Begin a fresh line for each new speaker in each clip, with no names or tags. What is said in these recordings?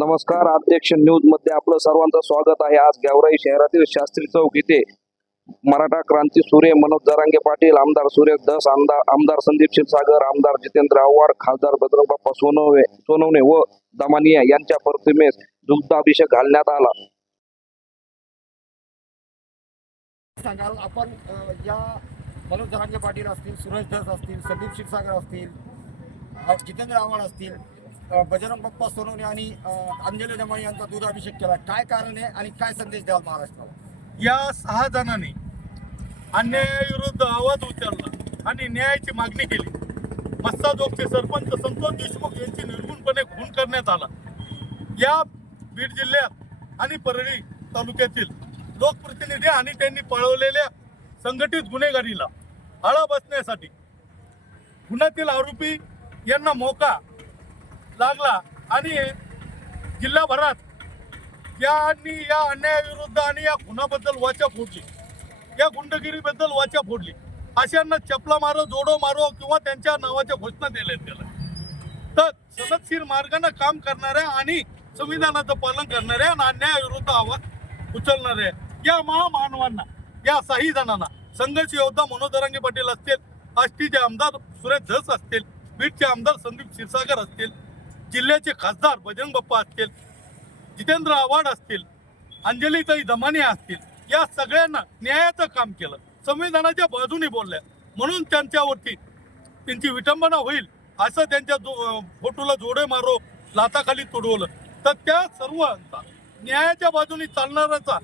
नमस्कार अध्यक्ष न्यूजमध्ये आपलं सर्वांचं स्वागत आहे. आज गेवराई शहरातील शास्त्री चौक इथे मराठा क्रांती सूर्य मनोज जरांगे पाटील आमदार सूर्य दस आमदार आमदार संदीप क्षीरसागर आमदार जितेंद्र आव्हाड खासदार बजरंगबाप्पा सोनवणे सोनवणे व दमानिया यांच्या प्रतिमेस दुग्धाभिषेक घालण्यात आला.
सांगाल आपण या मनोज जरांगे पाटील असतील सुरेश दस असतील संदीप क्षीरसागर असतील जितेंद्र आव्हाड असतील बजरंग बाप्पा सोनवणे आणि अंजली दमाणी यांचा दुधाभिषेक केला. काय कारण आहे आणि काय संदेश द्याल महाराष्ट्राला?
या सहा जणांनी अन्यायाविरुद्ध आवाज उचलला आणि न्यायाची मागणी केली. मस्साजोगचे सरपंच संतोष देशमुख यांची निर्गुणपणे खून करण्यात आला. या बीड जिल्ह्यात आणि परळी तालुक्यातील लोकप्रतिनिधी आणि त्यांनी पळवलेल्या संघटित गुन्हेगारीला आळा बसण्यासाठी खुनातील आरोपी यांना मोका लागला आणि जिल्हाभरात यांनी या अन्यायाविरुद्ध आणि या खुनाबद्दल वाचा फोडली. या गुंडगिरीबद्दल वाचा फोडली. अशांना चपला मारो जोडो मारो किंवा त्यांच्या नावाच्या घोषणा दिल्या त्याला. तर सनदशीर मार्गाने काम करणाऱ्या आणि संविधानाचं पालन करणाऱ्या आणि अन्यायाविरुद्ध आवाज उचलणाऱ्या या महामानवांना या साही जणांना संघर्ष योद्धा मनोज दरांगे पाटील असतील आष्टीचे आमदार सुरेश धस असतील बीडचे आमदार संदीप क्षीरसागर असतील जिल्ह्याचे खासदार बजरंग बाप्पा असतील जितेंद्र आव्हाड असतील अंजलीताई दमाने असतील या सगळ्यांना न्यायाचं काम केलं. संविधानाच्या बाजूने बोलल्या. म्हणून त्यांच्यावरती त्यांची विटंबना होईल असं त्यांच्या जो फोटोला जोडे मारो लाताखाली तुडवलं. तर त्या सर्वांचा न्यायाच्या बाजूने चालणाऱ्याचा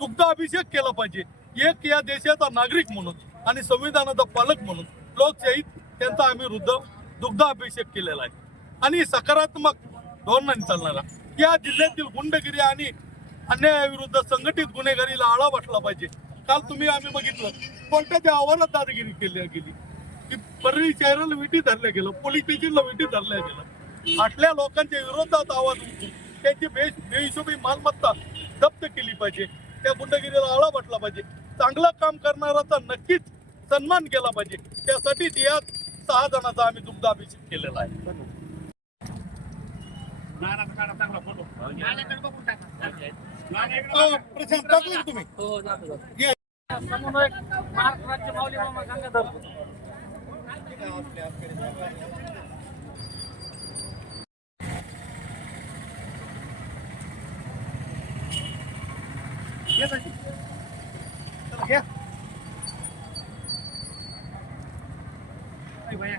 दुग्ध अभिषेक केला पाहिजे. एक या देशाचा नागरिक म्हणून आणि संविधानाचा पालक म्हणून लोकशाहीत त्यांचा आम्ही वृद्ध दुग्धाभिषेक केलेला आहे. आणि सकारात्मक धोरणाने चालणारा. या जिल्ह्यातील गुंडगिरी आणि अन्यायाविरुद्ध संघटित गुन्हेगारीला आळा बसला पाहिजे. काल तुम्ही आम्ही बघितलं कोर्टाच्या आव्हानात दादागिरी केली गेली. की परळी शहराला विटी धरल्या गेलं पोलीस स्टेशनला विटी धरल्या गेलं. असल्या लोकांच्या विरोधात आवाज उठून त्यांची बेश बेहिशोबी मालमत्ता जप्त केली पाहिजे. त्या गुंडगिरीला आळा बसला पाहिजे. चांगलं काम करणाराचा नक्कीच सन्मान केला पाहिजे. त्यासाठीच या सहा जणांचा आम्ही दुग्ध अभिषेक केलेला आहे. प्रशांत टाकले तुम्ही.
समन्वयक महाराष्ट्र राज्य माऊली मामा गंगाधर.
घ्या. भैया.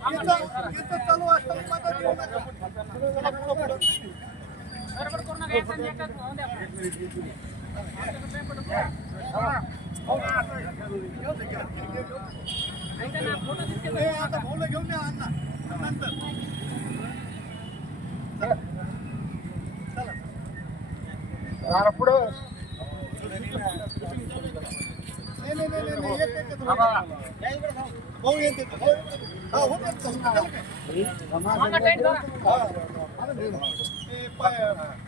एक जण. चालू आता घेऊन या
पुढं
नाही, नाही, नाही, नाही, नाही, एक- एकच भाऊ. भाऊ येते भाऊ येते. हा, हो का? चला काय?
मामा टाईट करा.
ते पाय-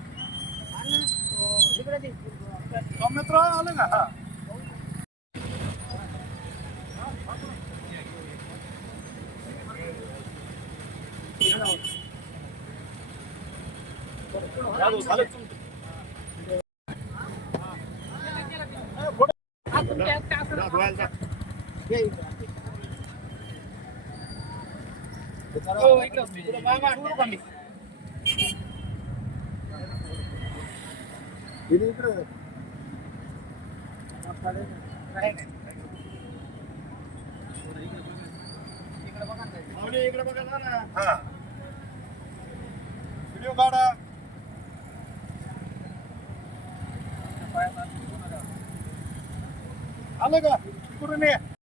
सौमित्र आलं का हा
हा, तुमच्या हात काय असं- हो,
इकडे बघा ना ना. हा व्हिडिओ काढा आलं का इकडून ये